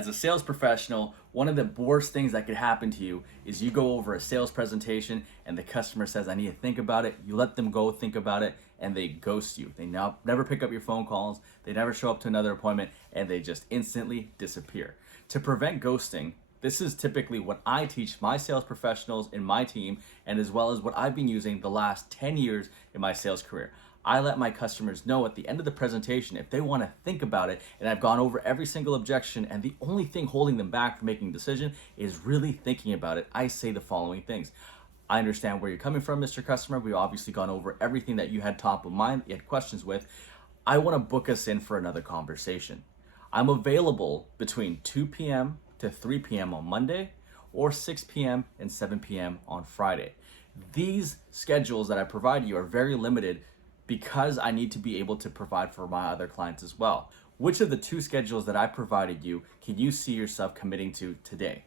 As a sales professional, one of the worst things that could happen to you is you go over a sales presentation and the customer says, I need to think about it. You let them go think about it and they ghost you. They now never pick up your phone calls. They never show up to another appointment and they just instantly disappear. To prevent ghosting, this is typically what I teach my sales professionals in my team, and as well as what I've been using the last 10 years in my sales career. I let my customers know at the end of the presentation if they want to think about it, and I've gone over every single objection, and the only thing holding them back from making a decision is really thinking about it. I say the following things. I understand where you're coming from, Mr. Customer. We've obviously gone over everything that you had top of mind, you had questions with. I want to book us in for another conversation. I'm available between 2 p.m. to 3 p.m. on Monday, or 6 p.m. and 7 p.m. on Friday. These schedules that I provide you are very limited because I need to be able to provide for my other clients as well. Which of the two schedules that I provided you can you see yourself committing to today?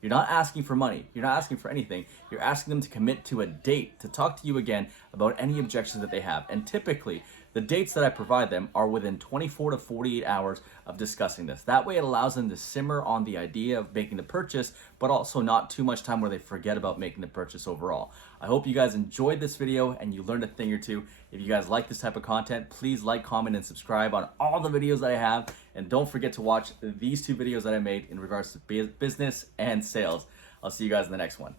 You're not asking for money. You're not asking for anything. You're asking them to commit to a date to talk to you again about any objections that they have. And typically, the dates that I provide them are within 24 to 48 hours of discussing this. That way it allows them to simmer on the idea of making the purchase, but also not too much time where they forget about making the purchase overall. I hope you guys enjoyed this video and you learned a thing or two. If you guys like this type of content, please like, comment, and subscribe on all the videos that I have. And don't forget to watch these two videos that I made in regards to business and sales. I'll see you guys in the next one.